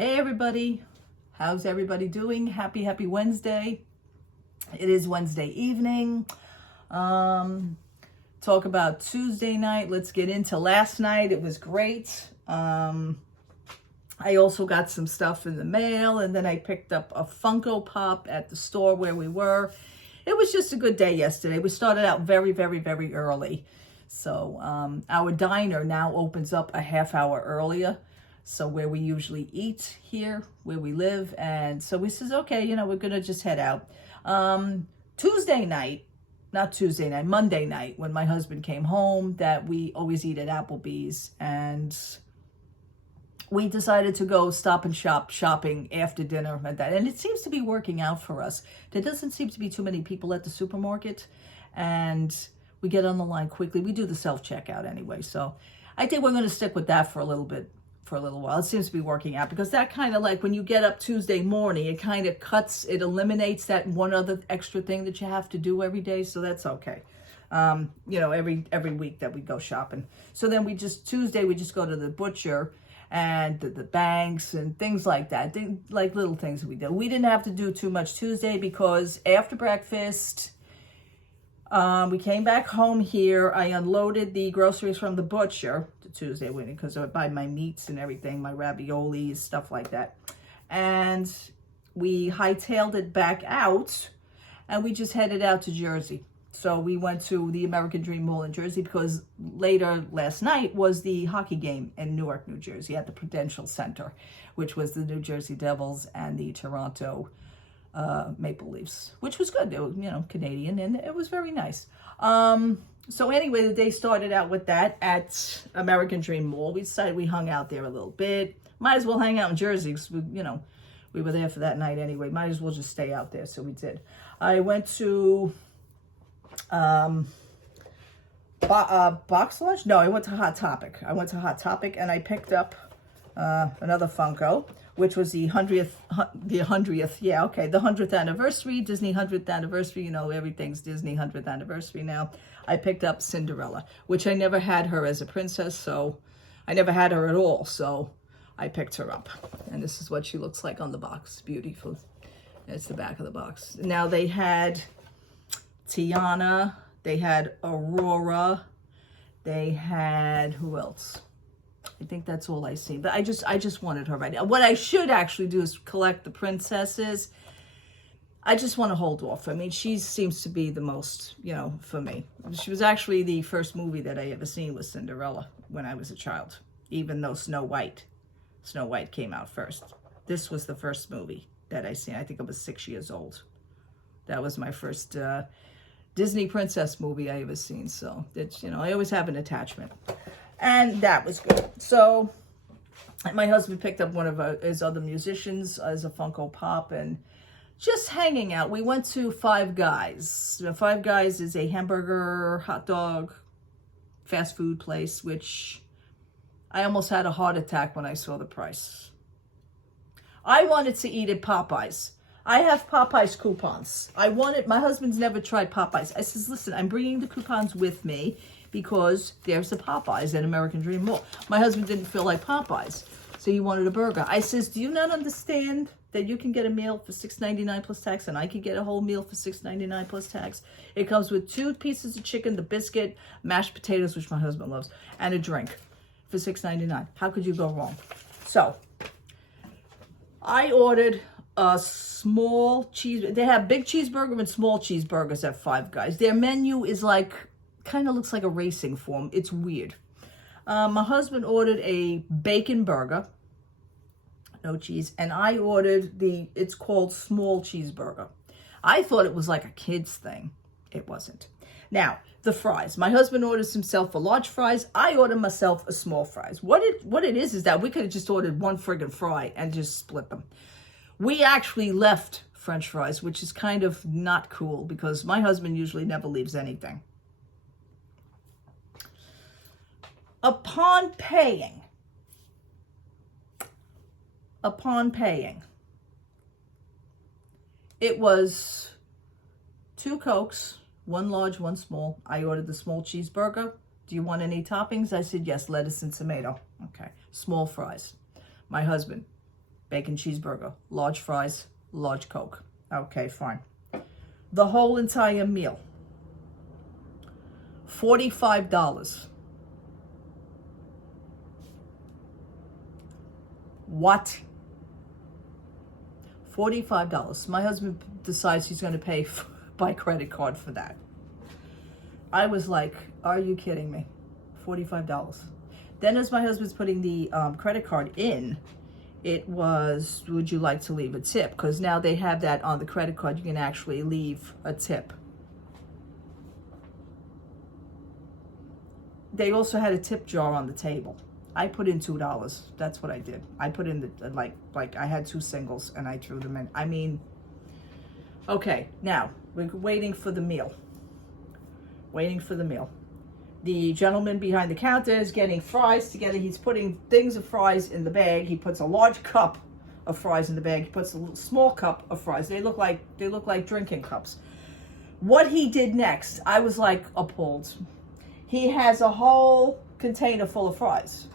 Hey everybody, how's everybody doing? Happy Wednesday. It is Wednesday evening. Talk about Tuesday night. Let's get into last night. It was great. I also got some stuff in the mail, and then I picked up a Funko Pop at the store where we were. It was just a good day yesterday. We started out very early. So our diner now opens up a half hour earlier. So where we usually eat here, where we live. And so we says, okay, we're going to just head out. Monday night, when my husband came home, that we always eat at Applebee's. And we decided to go stop and shopping after dinner and that. And it seems to be working out for us. There doesn't seem to be too many people at the supermarket. And we get on the line quickly. We do the self-checkout anyway. So I think we're going to stick with that for a little while. It seems to be working out because that kind of, like when you get up Tuesday morning, it kind of eliminates that one other extra thing that you have to do every day. So that's okay. Every week that we go shopping. So then Tuesday we just go to the butcher and the banks and things like that. Like little things we do. We didn't have to do too much Tuesday because after breakfast, we came back home here. I unloaded the groceries from the butcher Tuesday because I buy my meats and everything, my raviolis, stuff like that. And we hightailed it back out and we just headed out to Jersey. So we went to the American Dream Mall in Jersey because later last night was the hockey game in Newark, New Jersey at the Prudential Center, which was the New Jersey Devils and the Toronto Maple Leafs, which was good. They were, Canadian, and it was very nice. So anyway, the day started out with that at American Dream Mall. We decided we hung out there a little bit. Might as well hang out in Jersey because we were there for that night anyway. Might as well just stay out there. So we did. I went to Box Lunch. No, I went to Hot Topic. And I picked up another Funko, which was the 100th anniversary, Disney 100th anniversary. Everything's Disney 100th anniversary now. I picked up Cinderella, which I never had her as a princess, so I never had her at all, so I picked her up. And this is what she looks like on the box. Beautiful. It's the back of the box. Now they had Tiana, they had Aurora, they had, who else? I think that's all I see. But I just wanted her right now. What I should actually do is collect the princesses. I just want to hold off. I mean, she seems to be the most, for me. She was actually the first movie that I ever seen was Cinderella when I was a child, even though Snow White came out first. This was the first movie that I seen. I think I was 6 years old. That was my first Disney princess movie I ever seen. So, it's, I always have an attachment. And that was good. So my husband picked up one of his other musicians as a Funko Pop and just hanging out. We went to Five Guys. Five Guys is a hamburger, hot dog, fast food place, which I almost had a heart attack when I saw the price. I wanted to eat at Popeyes. I have Popeyes coupons. My husband's never tried Popeyes. I says, listen, I'm bringing the coupons with me because there's a Popeyes at American Dream Mall. My husband didn't feel like Popeyes, so he wanted a burger. I says, do you not understand that you can get a meal for $6.99 plus tax, and I can get a whole meal for $6.99 plus tax? It comes with 2 pieces of chicken, the biscuit, mashed potatoes, which my husband loves, and a drink for $6.99. How could you go wrong? So I ordered a small cheese. They have big cheeseburger and small cheeseburgers at Five Guys. Their menu is kind of looks like a racing form. It's weird. My husband ordered a bacon burger, no cheese, and I ordered it's called small cheeseburger. I thought it was like a kid's thing. It wasn't. Now, the fries. My husband orders himself a large fries. I ordered myself a small fries. What it is that we could have just ordered one friggin' fry and just split them. We actually left French fries, which is kind of not cool because my husband usually never leaves anything. Upon paying, it was 2 Cokes, 1 large, 1 small. I ordered the small cheeseburger. Do you want any toppings? I said, yes, lettuce and tomato. Okay. Small fries. My husband, bacon cheeseburger, large fries, large Coke. Okay, fine. The whole entire meal, $45. What? $45. My husband decides he's going to pay by credit card for that. I was like, are you kidding me? $45. Then as my husband's putting the credit card in, it was, would you like to leave a tip? Because now they have that on the credit card. You can actually leave a tip. They also had a tip jar on the table. I put in $2. That's what I did. I put in the, like I had 2 singles and I threw them in. I mean, okay, now we're waiting for the meal. Waiting for the meal. The gentleman behind the counter is getting fries together. He's putting things of fries in the bag. He puts a large cup of fries in the bag. He puts a little, small cup of fries. They look like drinking cups. What he did next, I was like appalled. He has a whole container full of fries.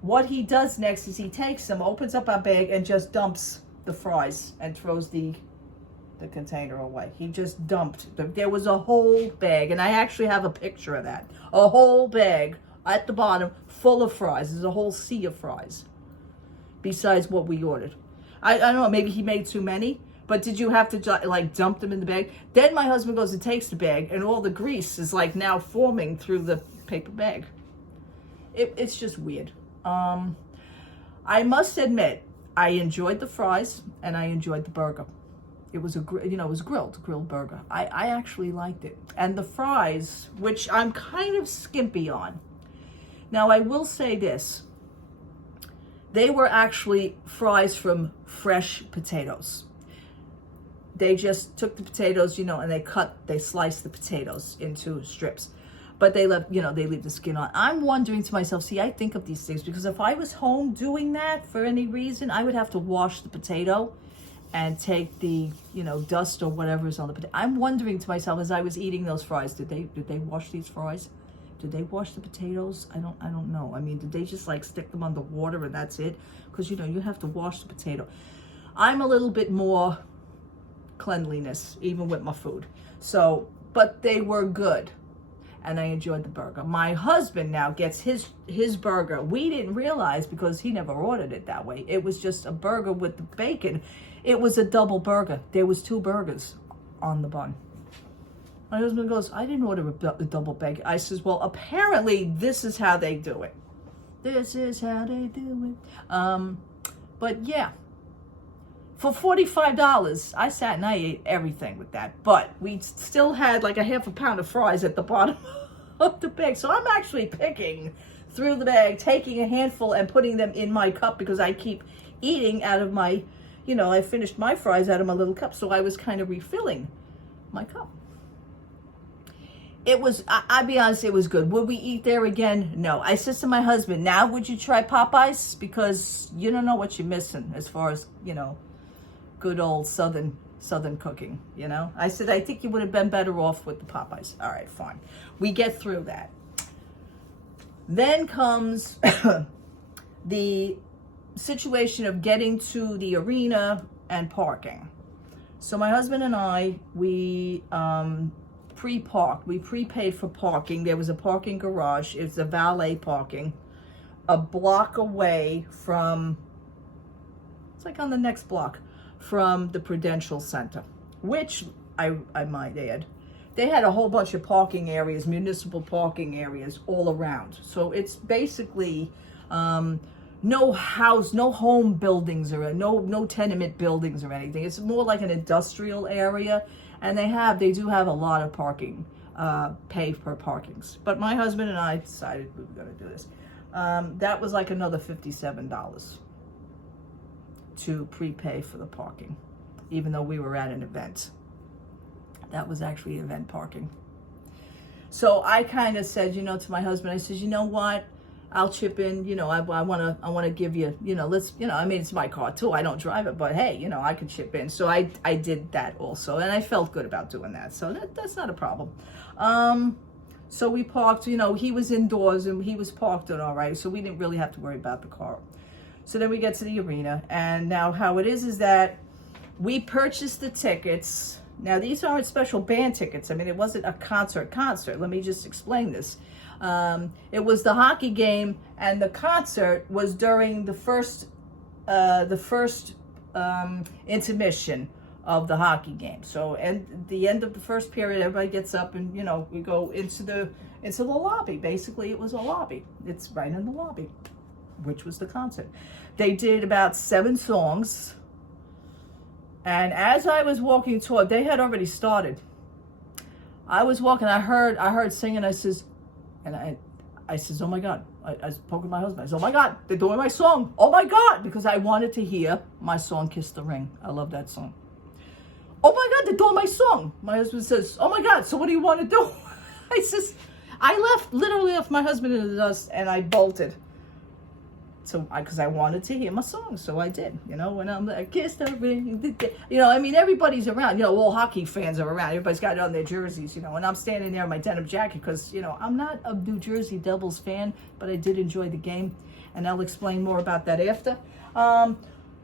What he does next is he takes them, opens up our bag, and just dumps the fries and throws the container away. He just dumped. There was a whole bag, and I actually have a picture of that. A whole bag at the bottom full of fries. There's a whole sea of fries besides what we ordered. I don't know, maybe he made too many, but did you have to like dump them in the bag? Then my husband goes and takes the bag, and all the grease is like now forming through the paper bag. It's just weird. I must admit, I enjoyed the fries and I enjoyed the burger. It was it was a grilled burger. I actually liked it. And the fries, which I'm kind of skimpy on. Now, I will say this. They were actually fries from fresh potatoes. They just took the potatoes, and they sliced the potatoes into strips. But they left, they leave the skin on. I'm wondering to myself, see, I think of these things because if I was home doing that for any reason, I would have to wash the potato and take the, dust or whatever is on the potato. I'm wondering to myself as I was eating those fries, did they wash these fries? Did they wash the potatoes? I don't know. I mean, did they just like stick them under water and that's it? Because you have to wash the potato. I'm a little bit more cleanliness, even with my food. So, but they were good. And I enjoyed the burger. My husband now gets his burger. We didn't realize because he never ordered it that way. It was just a burger with the bacon. It was a double burger. There was 2 burgers on the bun. My husband goes, I didn't order a double bacon. I says, well, apparently this is how they do it. This is how they do it. But yeah, for $45, I sat and I ate everything with that. But we still had like a half a pound of fries at the bottom of the bag. So I'm actually picking through the bag, taking a handful and putting them in my cup because I keep eating out of my, I finished my fries out of my little cup. So I was kind of refilling my cup. It was, I'll be honest, it was good. Would we eat there again? No. I said to my husband, now would you try Popeyes? Because you don't know what you're missing as far as, good old Southern cooking, I said, I think you would have been better off with the Popeyes. All right, fine. We get through that. Then comes the situation of getting to the arena and parking. So my husband and I, we pre-parked. We prepaid for parking. There was a parking garage. It's a valet parking a block away from, it's like on the next block from the Prudential Center, which I might add, they had a whole bunch of parking areas, municipal parking areas all around. So it's basically no house, no home buildings or no tenement buildings or anything. It's more like an industrial area, and they do have a lot of parking, pay for parkings. But my husband and I decided we were going to do this. That was like another $57 to prepay for the parking, even though we were at an event. That was actually event parking. So I kind of said, to my husband, I said, you know what? I'll chip in, I want to give you, let's, I mean, it's my car too. I don't drive it, but hey, I could chip in. So I did that also. And I felt good about doing that. So that's not a problem. So we parked, he was indoors and he was parked in all right. So we didn't really have to worry about the car. So then we get to the arena, and now how it is that we purchased the tickets. Now, these aren't special band tickets. I mean, it wasn't a concert. Let me just explain this. It was the hockey game, and the concert was during the first intermission of the hockey game. So, and the end of the first period, everybody gets up, and you know, we go into the lobby. Basically, it was a lobby. It's right in the lobby, which was the concert. They did about 7 songs. And as I was walking toward, they had already started. I was walking, I heard singing, I says, oh my God. I spoke with my husband. I said, oh my God, they're doing my song. Oh my God, because I wanted to hear my song, Kiss the Ring. I love that song. Oh my God, they're doing my song. My husband says, oh my God, so what do you want to do? I literally left my husband in the dust, and I bolted. So, because I wanted to hear my song, so I did. You know, when I'm like, kiss the ring, you know, I mean, everybody's around. You know, all hockey fans are around. Everybody's got it on their jerseys, you know, and I'm standing there in my denim jacket because, you know, I'm not a New Jersey Devils fan, but I did enjoy the game, and I'll explain more about that after.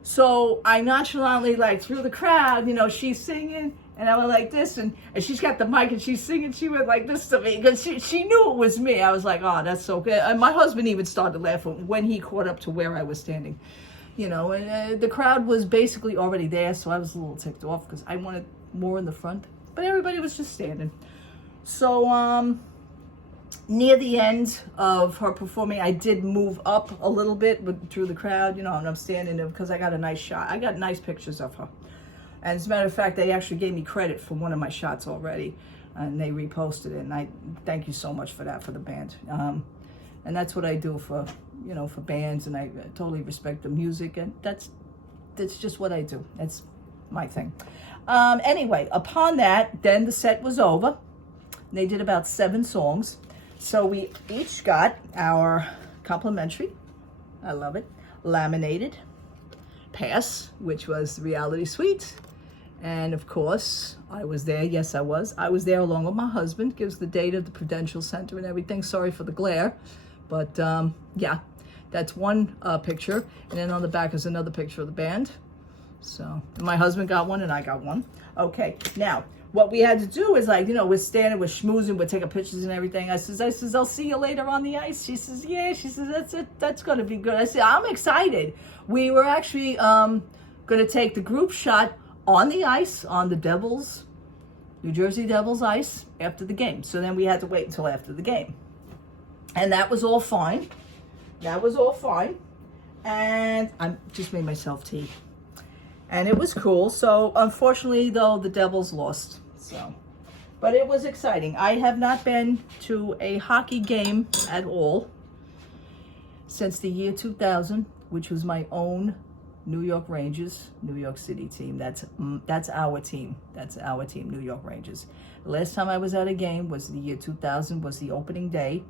So I nonchalantly, like, through the crowd, you know, she's singing, and I went like this, and she's got the mic, and she's singing. She went like this to me because she knew it was me. I was like, oh, that's so good. And my husband even started laughing when he caught up to where I was standing, you know. And the crowd was basically already there, so I was a little ticked off because I wanted more in the front. But everybody was just standing. So near the end of her performing, I did move up a little bit through the crowd, you know, and I'm standing there because I got a nice shot. I got nice pictures of her. And as a matter of fact, they actually gave me credit for one of my shots already, and they reposted it. And I thank you so much for that, for the band. And that's what I do for, you know, for bands, and I totally respect the music, and that's just what I do. That's my thing. Anyway, upon that, then the set was over. They did about 7 songs. So we each got our complimentary, I love it, laminated pass, which was the reality suite. And of course, I was there. Yes, I was. I was there along with my husband. Gives the date of the Prudential Center and everything. Sorry for the glare. But yeah, that's one picture. And then on the back is another picture of the band. So my husband got one and I got one. Okay, now what we had to do is, like, you know, we're standing, we're schmoozing, we're taking pictures and everything. I says, I'll see you later on the ice. She says, yeah. She says, that's it. That's going to be good. I said, I'm excited. We were actually going to take the group shot on the ice, on the Devils, New Jersey Devils ice after the game. So then we had to wait until after the game. And that was all fine. And I just made myself tea. And it was cool. So unfortunately, though, the Devils lost. So, but it was exciting. I have not been to a hockey game at all since the year 2000, which was my own New York Rangers, New York City team. That's our team. That's our team, New York Rangers. The last time I was at a game was the year 2000, was the opening day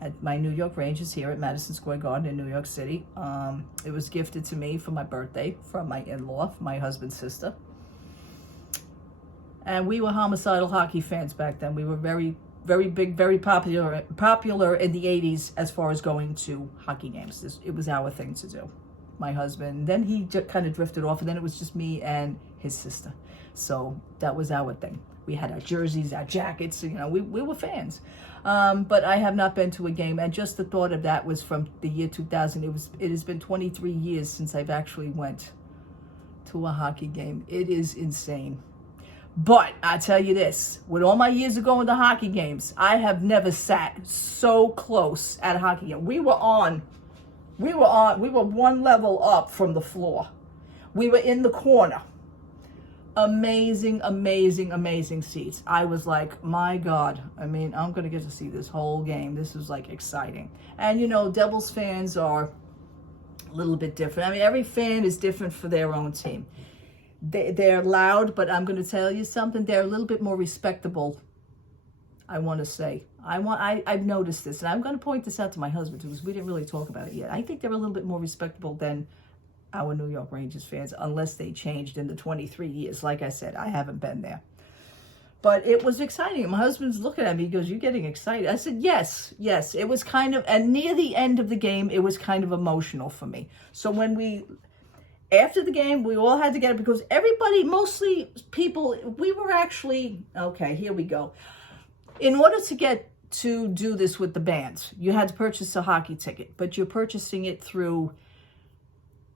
at my New York Rangers here at Madison Square Garden in New York City. It was gifted to me for my birthday from my in-law, my husband's sister. And we were homicidal hockey fans back then. We were very, very big, very popular in the 80s as far as going to hockey games. It was our thing to do. My husband, then he just kind of drifted off, and then it was just me and his sister. So that was our thing. We had our jerseys, our jackets, you know, we were fans. But I have not been to a game, and just the thought of that was from the year 2000. It has been 23 years since I've actually went to a hockey game. It is insane. But I tell you this, with all my years of going to hockey games, I have never sat so close at a hockey game. We were one level up from the floor. We were in the corner. Amazing, amazing, amazing seats. I was like, my God, I mean, I'm going to get to see this whole game. This is like exciting. And you know, Devils fans are a little bit different. I mean, every fan is different for their own team. They're loud, but I'm going to tell you something. They're a little bit more respectable, I want to say. I've noticed this, and I'm going to point this out to my husband because we didn't really talk about it yet. I think they're a little bit more respectable than our New York Rangers fans, unless they changed in the 23 years. Like I said, I haven't been there. But it was exciting. My husband's looking at me, he goes, "You getting excited?" I said, yes. It was kind of, and near the end of the game, it was kind of emotional for me. So after the game, we all had to get it because everybody, mostly people, we were actually, okay, here we go. In order to do this with the bands, you had to purchase a hockey ticket, but you're purchasing it through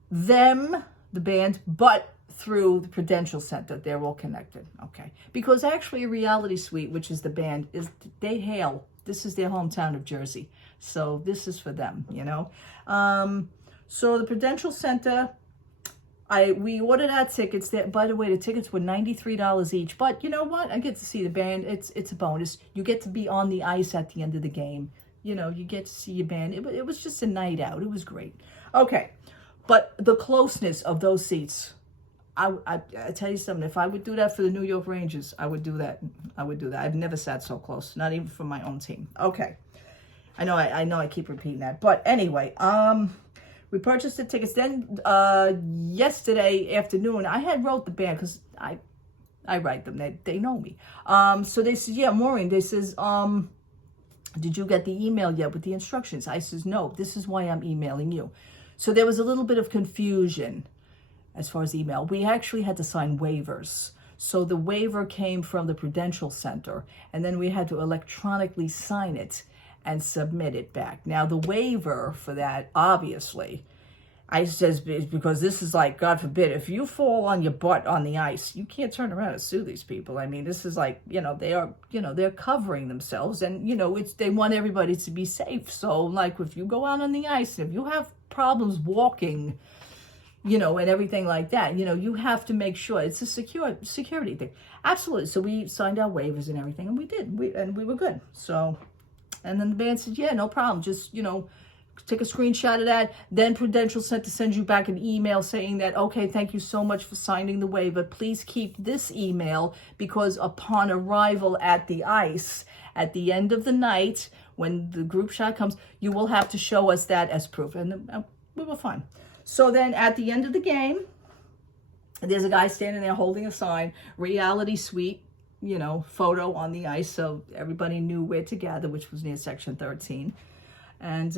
them, the band, but through the Prudential Center. They're all connected, okay? Because actually Reality Suite, which is the band, this is their hometown of Jersey. So this is for them, you know? So the Prudential Center, we ordered our tickets. By the way, the tickets were $93 each. But you know what? I get to see the band. It's a bonus. You get to be on the ice at the end of the game. You know, you get to see your band. It was just a night out. It was great. Okay, but the closeness of those seats, I tell you something. If I would do that for the New York Rangers, I would do that. I've never sat so close, not even for my own team. Okay, I know I keep repeating that, but anyway, we purchased the tickets. Then yesterday afternoon, I had wrote the band because I write them. They know me. So they said, yeah, Maureen. They says, did you get the email yet with the instructions? I says, no. This is why I'm emailing you. So there was a little bit of confusion as far as email. We actually had to sign waivers. So the waiver came from the Prudential Center, and then we had to electronically sign it and submit it back. Now, the waiver for that, obviously, I says, because this is like, God forbid, if you fall on your butt on the ice, you can't turn around and sue these people. I mean, this is like, they're covering themselves, and, they want everybody to be safe. So, like, if you go out on the ice, if you have problems walking, and everything like that, you have to make sure it's a security thing. Absolutely. So we signed our waivers and everything, and we did. We were good. So, and then the band said, yeah, no problem. Just, take a screenshot of that. Then Prudential sent to send you back an email saying that, okay, thank you so much for signing the waiver. Please keep this email because upon arrival at the ice, at the end of the night, when the group shot comes, you will have to show us that as proof. And we were fine. So then at the end of the game, there's a guy standing there holding a sign, Reality Suite, photo on the ice. So everybody knew where to gather, which was near section 13. And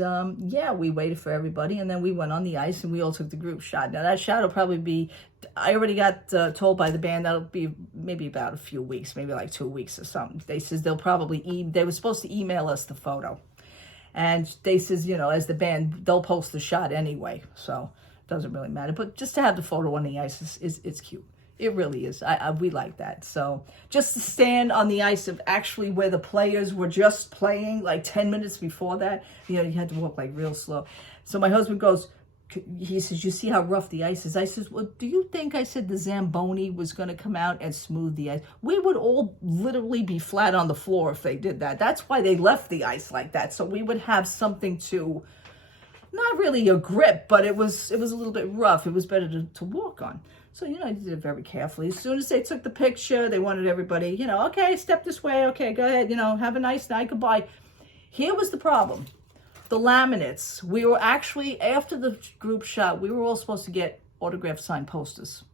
we waited for everybody. And then we went on the ice and we all took the group shot. Now that shot will probably be, I already got told by the band that'll be maybe about a few weeks, maybe like 2 weeks or something. They says they'll probably, they were supposed to email us the photo. And they says, as the band, they'll post the shot anyway. So it doesn't really matter. But just to have the photo on the ice it's cute. It really is. We like that. So just to stand on the ice of actually where the players were just playing, like 10 minutes before that, you had to walk like real slow. So my husband goes, he says, you see how rough the ice is? I says, well, do you think I said the Zamboni was going to come out and smooth the ice? We would all literally be flat on the floor if they did that. That's why they left the ice like that. So we would have something to, not really a grip, but it was a little bit rough. It was better to walk on. So, I did it very carefully. As soon as they took the picture, they wanted everybody, okay, step this way. Okay, go ahead, have a nice night. Goodbye. Here was the problem. The laminates. We were actually, after the group shot, we were all supposed to get autographed signed posters.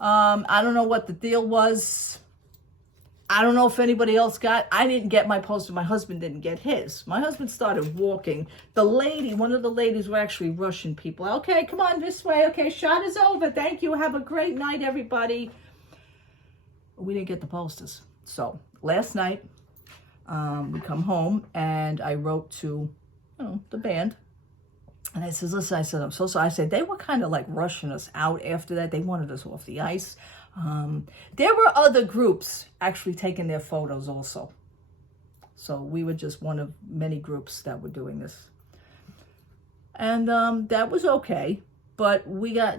I don't know what the deal was. I don't know if anybody else I didn't get my poster. My husband didn't get his. My husband started walking. One of the ladies were actually rushing people. Okay, come on this way. Okay, shot is over. Thank you. Have a great night, everybody. We didn't get the posters. So last night, we come home and I wrote to, the band. And I says, listen, I'm so sorry. I said, they were kind of like rushing us out after that. They wanted us off the ice. There were other groups actually taking their photos also. So we were just one of many groups that were doing this. And that was okay. But we got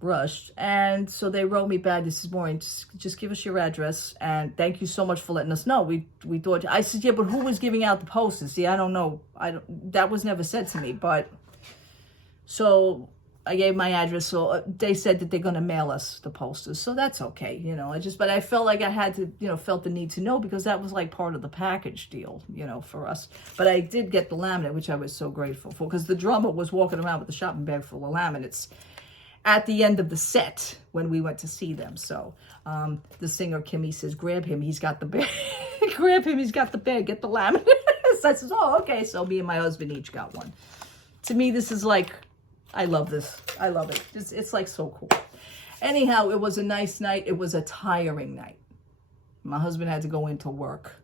rushed. And so they wrote me back, this is Maureen, just give us your address. And thank you so much for letting us know. We thought, I said, yeah, but who was giving out the posters? See, I don't know. That was never said to me. But so I gave my address, so they said that they're going to mail us the posters, so that's okay, but I felt like I had to, felt the need to know because that was like part of the package deal, for us. But I did get the laminate, which I was so grateful for, because the drummer was walking around with a shopping bag full of laminates, at the end of the set when we went to see them. So the singer Kimmy says, grab him, he's got the bag. Grab him, he's got the bag, get the laminate. So I says, oh, okay. So me and my husband each got one. To me, this is like, I love this. I love it. It's like so cool. Anyhow, it was a nice night. It was a tiring night. My husband had to go into work.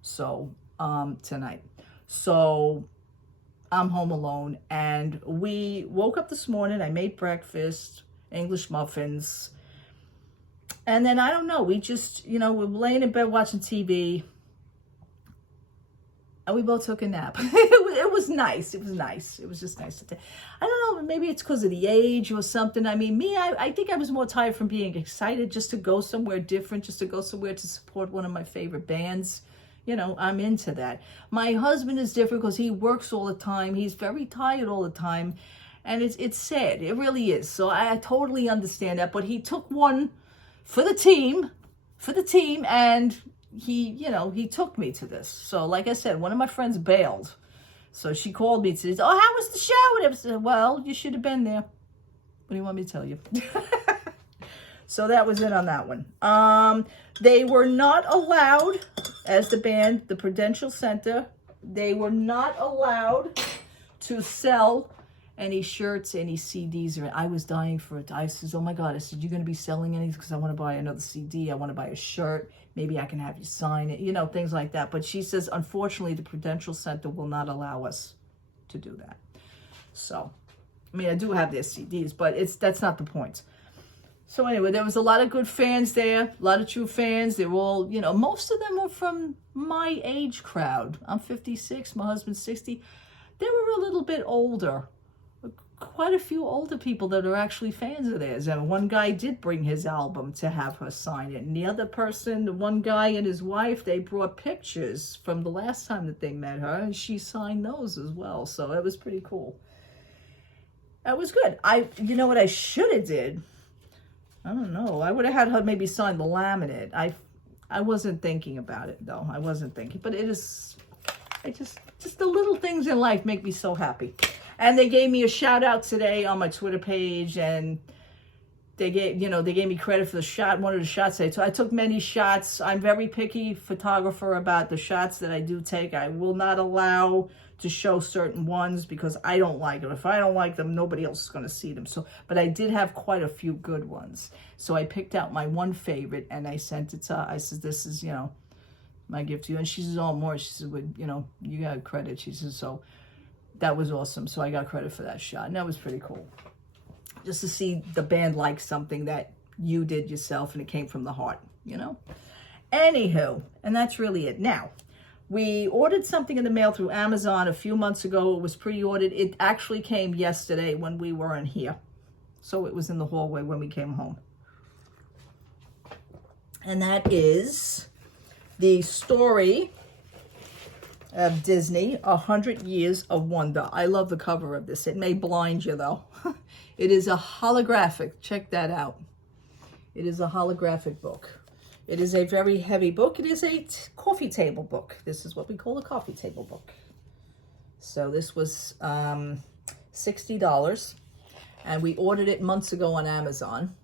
So tonight. So I'm home alone, and we woke up this morning. I made breakfast, English muffins, and then I don't know, we just, we're laying in bed watching TV, and we both took a nap. It was nice. It was nice. It was just nice. I don't know, maybe it's because of the age or something. I mean, I think I was more tired from being excited just to go somewhere different, just to go somewhere to support one of my favorite bands. I'm into that. My husband is different because he works all the time. He's very tired all the time. And it's sad. It really is. So I totally understand that. But he took one for the team, and he took me to this. So like I said, one of my friends bailed. So she called me to, oh, how was the show? And I said, well, you should have been there. What do you want me to tell you? So that was it on that one. They were not allowed, as the band, the Prudential Center, they were not allowed to sell any shirts, any CDs. Or I was dying for it. I said, oh my God. I said, you're going to be selling any? Because I want to buy another CD. I want to buy a shirt. Maybe I can have you sign it, things like that. But she says, unfortunately, the Prudential Center will not allow us to do that. So, I mean, I do have their CDs, but that's not the point. So anyway, there was a lot of good fans there, a lot of true fans. They were all, most of them were from my age crowd. I'm 56, my husband's 60. They were a little bit older. Quite a few older people that are actually fans of theirs. And one guy did bring his album to have her sign it. And the other person, the one guy and his wife, they brought pictures from the last time that they met her, and she signed those as well. So it was pretty cool. That was good. You know what I should have did? I don't know. I would have had her maybe sign the laminate. I wasn't thinking about it, though. I wasn't thinking. But just the little things in life make me so happy. And they gave me a shout out today on my Twitter page, and they gave me credit for the shot, one of the shots I took. I took many shots. I'm very picky photographer about the shots that I do take. I will not allow to show certain ones because I don't like them. If I don't like them, nobody else is going to see them. So, but I did have quite a few good ones. So I picked out my one favorite and I sent it to her. I said, this is, my gift to you. And she says, oh, more. She said, well, you got credit. She says, so that was awesome. So I got credit for that shot. And that was pretty cool. Just to see the band like something that you did yourself and it came from the heart, Anywho, and that's really it. Now, we ordered something in the mail through Amazon a few months ago. It was pre-ordered. It actually came yesterday when we weren't here. So it was in the hallway when we came home. And that is the story of Disney, 100 Years of Wonder. I love the cover of this. It may blind you, though. It is a holographic. Check that out. It is a holographic book. It is a very heavy book. It is a coffee table book. This is what we call a coffee table book. So this was $60, and we ordered it months ago on Amazon.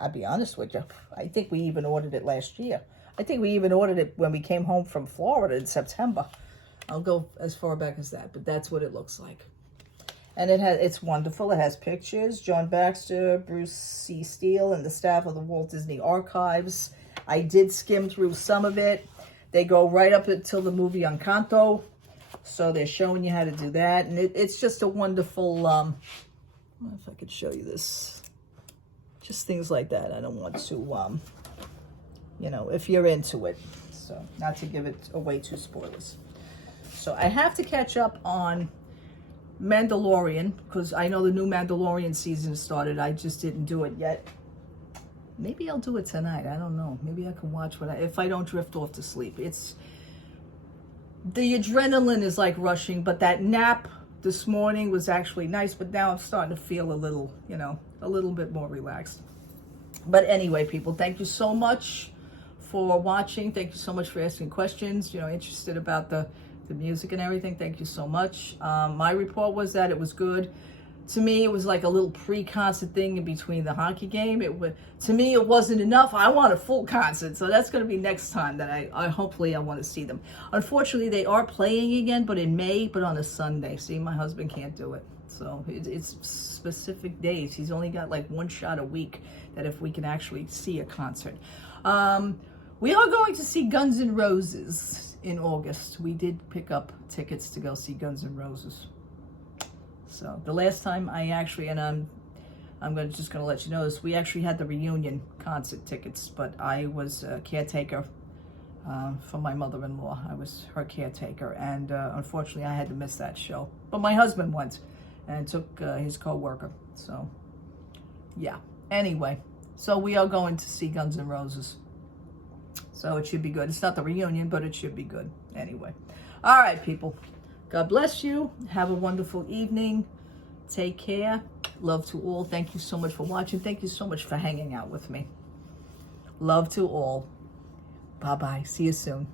I'll be honest with you. I think we even ordered it last year. I think we even ordered it when we came home from Florida in September. I'll go as far back as that, but that's what it looks like. And it's wonderful. It has pictures. John Baxter, Bruce C. Steele, and the staff of the Walt Disney Archives. I did skim through some of it. They go right up until the movie Encanto. So they're showing you how to do that. And it's just a wonderful, I don't know if I could show you this. Just things like that. I don't want to, if you're into it. So not to give it away too spoilers. So I have to catch up on Mandalorian, because I know the new Mandalorian season started. I just didn't do it yet. Maybe I'll do it tonight. I don't know. Maybe I can watch if I don't drift off to sleep. The adrenaline is like rushing, but that nap this morning was actually nice, but now I'm starting to feel a little bit more relaxed. But anyway, people, thank you so much for watching. Thank you so much for asking questions, interested about the music and everything. Thank you so much. My report was that it was good. to me, it was like a little pre-concert thing in between the hockey game. To me, it wasn't enough. I want a full concert, so that's going to be next time that I hopefully I want to see them. Unfortunately, they are playing again, but in May, but on a Sunday. See, my husband can't do it, so it's specific days. He's only got like one shot a week that if we can actually see a concert. We are going to see Guns N' Roses in August. We did pick up tickets to go see Guns N' Roses. So the last time I actually, and I'm just gonna let you know this, we actually had the reunion concert tickets, but I was a caretaker for my mother-in-law. I was her caretaker, and unfortunately I had to miss that show. But my husband went and took his co-worker. So yeah. Anyway, so we are going to see Guns N' Roses. So it should be good. It's not the reunion, but it should be good. Anyway. All right, people. God bless you. Have a wonderful evening. Take care. Love to all. Thank you so much for watching. Thank you so much for hanging out with me. Love to all. Bye-bye. See you soon.